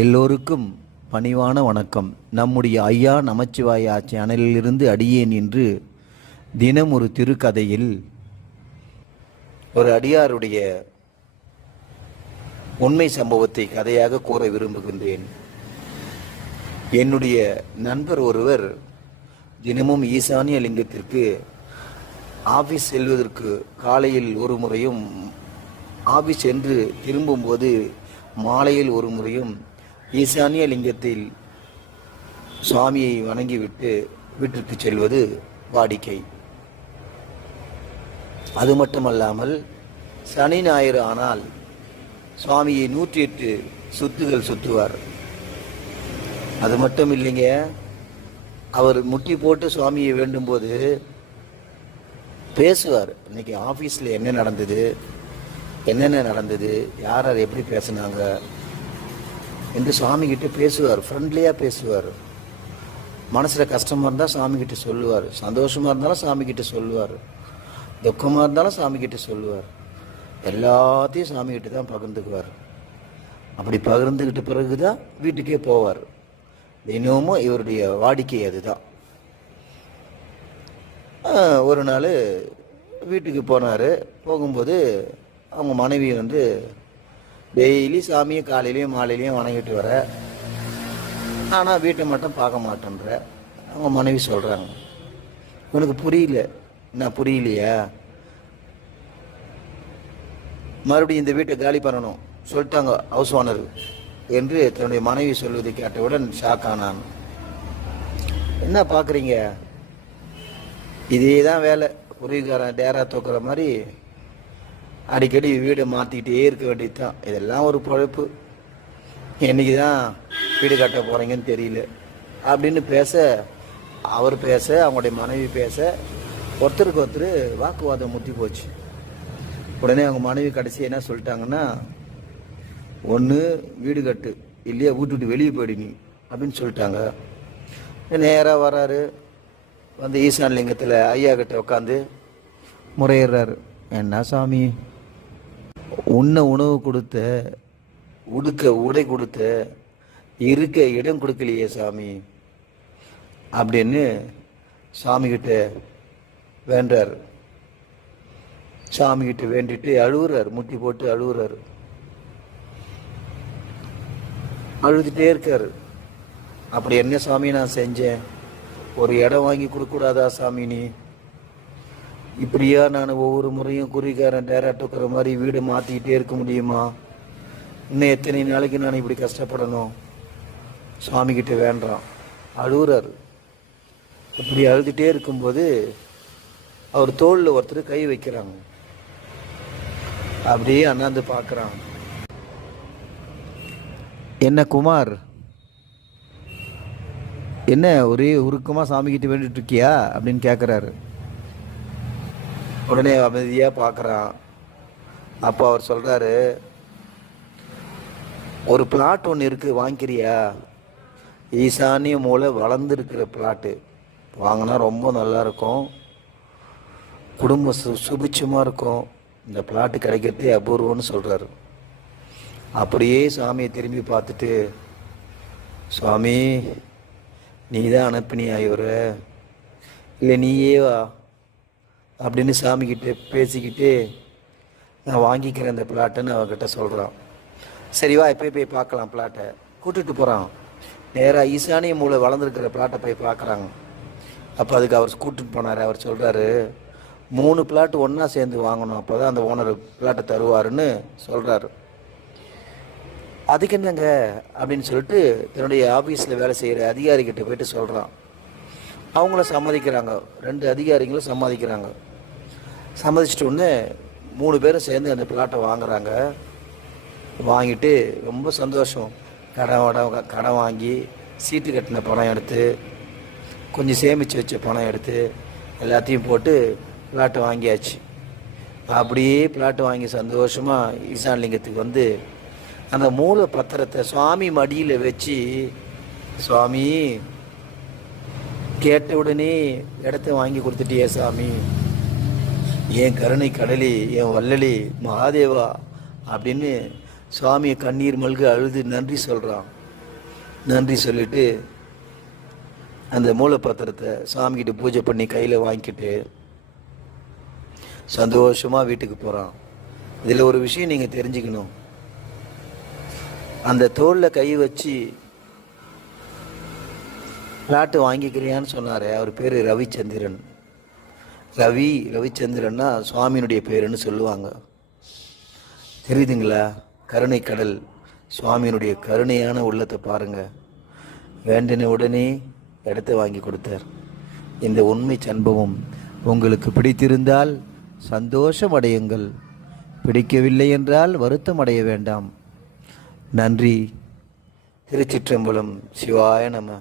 எல்லோருக்கும் பணிவான வணக்கம். நம்முடைய ஐயா நமச்சிவாயா சேனலிலிருந்து அடியேன் என்று தினம் ஒரு திருக்கதையில் ஒரு அடியாருடைய உண்மை சம்பவத்தை கதையாக கூற விரும்புகின்றேன். என்னுடைய நண்பர் ஒருவர் தினமும் ஈசானிய லிங்கத்திற்கு ஆபீஸ் செல்வதற்கு காலையில் ஒரு முறையும் ஆபீஸ் சென்று திரும்பும்போது மாலையில் ஒரு முறையும் ஈசானிய லிங்கத்தில் சுவாமியை வணங்கிவிட்டு வீட்டிற்கு செல்வது வாடிக்கை. அது மட்டுமல்லாமல் சனி ஞாயிறு ஆனால் சுவாமியை 108 சுத்துகள் சுற்றுவார். அது மட்டும் இல்லைங்க, அவர் முட்டி போட்டு சுவாமியை வேண்டும்போது பேசுவார். இன்னைக்கு ஆஃபீஸில் என்னென்ன நடந்தது, யார் யார் எப்படி பேசுனாங்க என்று சுவாமிகிட்ட பேசுவார். ஃப்ரெண்ட்லியாக பேசுவார். மனசில் கஷ்டமாக இருந்தால் சாமிகிட்ட சொல்லுவார், சந்தோஷமாக இருந்தாலும் சாமிகிட்ட சொல்லுவார், துக்கமாக இருந்தாலும் சாமிகிட்ட சொல்லுவார். எல்லாத்தையும் சாமிகிட்ட தான் பகிர்ந்துக்குவார். அப்படி பகிர்ந்துக்கிட்ட பிறகு தான் வீட்டுக்கே போவார். தினமும் இவருடைய வாடிக்கை அதுதான். ஒரு நாள் வீட்டுக்கு போனார். போகும்போது அவங்க மனைவி டெய்லி சாமியை காலையிலையும் மாலையிலையும் வணங்கிட்டு வர, ஆனால் வீட்டை மட்டும் பார்க்க மாட்டேன்ற அவங்க மனைவி சொல்கிறாங்க. உனக்கு புரியல, நான் புரியலையா, மறுபடியும் இந்த வீட்டை காலி பண்ணணும் சொல்லிட்டாங்க ஹவுஸ் ஓனர் என்று தன்னுடைய மனைவி சொல்வதை கேட்டவுடன் ஷாக் ஆனான். என்ன பார்க்குறீங்க, இதே தான் வேலை, குருவிக்காரன் டேரா தூக்குற மாதிரி அடிக்கடி வீடை மாற்றிக்கிட்டே இருக்க வேண்டியது தான். இதெல்லாம் ஒரு பொழப்பு, என்றைக்கு தான் வீடு கட்ட போகிறீங்கன்னு தெரியல அப்படின்னு அவர் பேச அவங்களுடைய மனைவி பேச ஒருத்தருக்கு ஒருத்தர் வாக்குவாதம் முத்தி போச்சு. உடனே அவங்க மனைவி கடைசி என்ன சொல்லிட்டாங்கன்னா, ஒன்று வீடு கட்டு, இல்லையா வீட்டு விட்டு வெளியே போயிடு நீ அப்படின்னு சொல்லிட்டாங்க. நேராக வராரு, ஈசான் லிங்கத்தில் ஐயா கிட்ட உட்காந்து முறையிடுறாரு. என்ன சாமி, உணவு கொடுத்த, உடுக்க உடை கொடுத்த, இருக்க இடம் கொடுக்கலையே சாமி அப்படின்னு சாமிகிட்ட வேண்டார். சாமிகிட்ட வேண்டிட்டு அழுகுறார், முட்டி போட்டு அழுகுறாரு, அழுதுகிட்டே இருக்காரு. அப்படி என்ன சாமி நான் செஞ்சேன், ஒரு இடம் வாங்கி கொடுக்கூடாதா சாமி, நீ இப்படியா நான் ஒவ்வொரு முறையும் குறிக்காரன் டேராட்டுக்கிற மாதிரி வீடு மாற்றிக்கிட்டே இருக்க முடியுமா, இன்னும் எத்தனை நாளைக்கு நான் இப்படி கஷ்டப்படணும், சுவாமிகிட்ட வேண்டாம் அழுகுறாரு. இப்படி அழுதுகிட்டே இருக்கும்போது அவர் தோளில் ஒருத்தர் கை வைக்கிறாங்க. அப்படியே அண்ணாந்து பார்க்குறாங்க. என்ன குமார், என்ன ஒரே உருக்கமாக சாமிக்கிட்ட வேண்டிட்டு இருக்கியா அப்படின்னு கேட்குறாரு. உடனே அமைதியாக பார்க்குறான். அப்போ அவர் சொல்கிறாரு, ஒரு பிளாட் ஒன்று இருக்குது, வாங்கிக்கிறியா, ஈசானிய மூலை வளர்ந்துருக்கிற பிளாட்டு வாங்கினா ரொம்ப நல்லாயிருக்கும், குடும்பம் சுபிட்சமாக இருக்கும், இந்த பிளாட்டு கிடைக்கிறதே அபூர்வம்னு சொல்கிறாரு. அப்படியே சாமியை திரும்பி பார்த்துட்டு, சுவாமி நீ தான் அனுப்பினியா இவரை, இல்லை நீயே வா அப்படின்னு சாமிக்கிட்ட பேசிக்கிட்டு நான் வாங்கிக்கிறேன் அந்த பிளாட்டுன்னு அவர்கிட்ட சொல்கிறான். சரிவா இப்போ போய் பார்க்கலாம் பிளாட்டை கூட்டிகிட்டு போகிறான். நேராக ஈசானிய மூளை வளர்ந்துருக்கிற பிளாட்டை போய் பார்க்குறாங்க. அப்போ அதுக்கு அவர் கூட்டிகிட்டு போனார். அவர் சொல்கிறாரு, 3 பிளாட்டு ஒன்றா சேர்ந்து வாங்கணும், அப்போ தான் அந்த ஓனர் பிளாட்டை தருவாருன்னு சொல்கிறாரு. அதுக்கு என்னங்க அப்படின்னு சொல்லிட்டு தன்னுடைய ஆஃபீஸில் வேலை செய்கிற அதிகாரிகிட்ட போய்ட்டு சொல்கிறான். அவங்கள சம்மதிக்கிறாங்க, 2 அதிகாரிகளும் சம்மதிக்கிறாங்க. சம்மதிச்சிட்டு ஒன்று 3 பேரும் சேர்ந்து அந்த பிளாட்டை வாங்குகிறாங்க. வாங்கிட்டு ரொம்ப சந்தோஷம், கடன் வாங்கி சீட்டு கட்டின பணம் எடுத்து, கொஞ்சம் சேமித்து வச்ச பணம் எடுத்து எல்லாத்தையும் போட்டு பிளாட்டை வாங்கியாச்சு. அப்படியே பிளாட்டை வாங்கி சந்தோஷமாக ஈசான் லிங்கத்துக்கு அந்த மூல பத்திரத்தை சுவாமி மடியில் வச்சு, சுவாமி கேட்ட உடனே இடத்த வாங்கி கொடுத்துட்டியே சாமி, என் கருணை கடலி, என் வள்ளலி மகாதேவா அப்படின்னு சுவாமியை கண்ணீர் மல்க அழுது நன்றி சொல்கிறான். நன்றி சொல்லிட்டு அந்த மூலப்பத்திரத்தை சாமிகிட்ட பூஜை பண்ணி கையில் வாங்கிக்கிட்டு சந்தோஷமாக வீட்டுக்கு போகிறான். இதில் ஒரு விஷயம் நீங்கள் தெரிஞ்சுக்கணும். அந்த தோளில் கை வச்சு பிளாட்டு வாங்கிக்கிறியான்னு சொன்னார். அவர் பேர் ரவிச்சந்திரன். ரவிச்சந்திரன்னா சுவாமியினுடைய பேருன்னு சொல்லுவாங்க. தெரியுதுங்களா? கருணை கடல் சுவாமியினுடைய கருணையான உள்ளத்தை பாருங்கள். வேண்டின உடனே இடத்த வாங்கி கொடுத்தார். இந்த உண்மை சம்பவம் உங்களுக்கு பிடித்திருந்தால் சந்தோஷம் அடையுங்கள், பிடிக்கவில்லை என்றால் வருத்தம் அடைய வேண்டாம். நன்றி. திருச்சிற்றம்பலம். சிவாய நம.